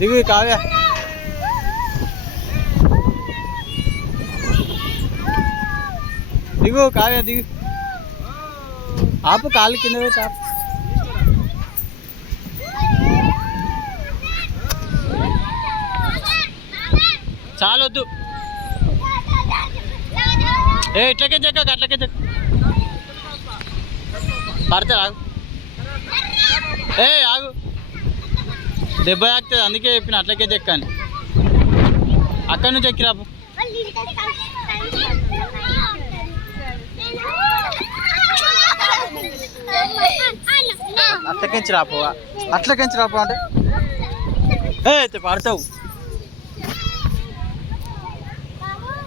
దిగు కావ్య. దిగు కావ్య దిగు. ఆపు కాలు కింద పెట్టి ఆపు చాలొద్దు. ఏ ఇట్లకే చెక్క అట్లకే చెక్క పడతా ఏ దెబ్బ తాకుతుంది అందుకే చెప్పిన అట్లకే చెక్కని అక్కడి నుంచి ఎక్కిరాపు అట్లకెంచి రాపు? అట్లకెంచి రాపు అంటే? ఏ అయితే పడతావు.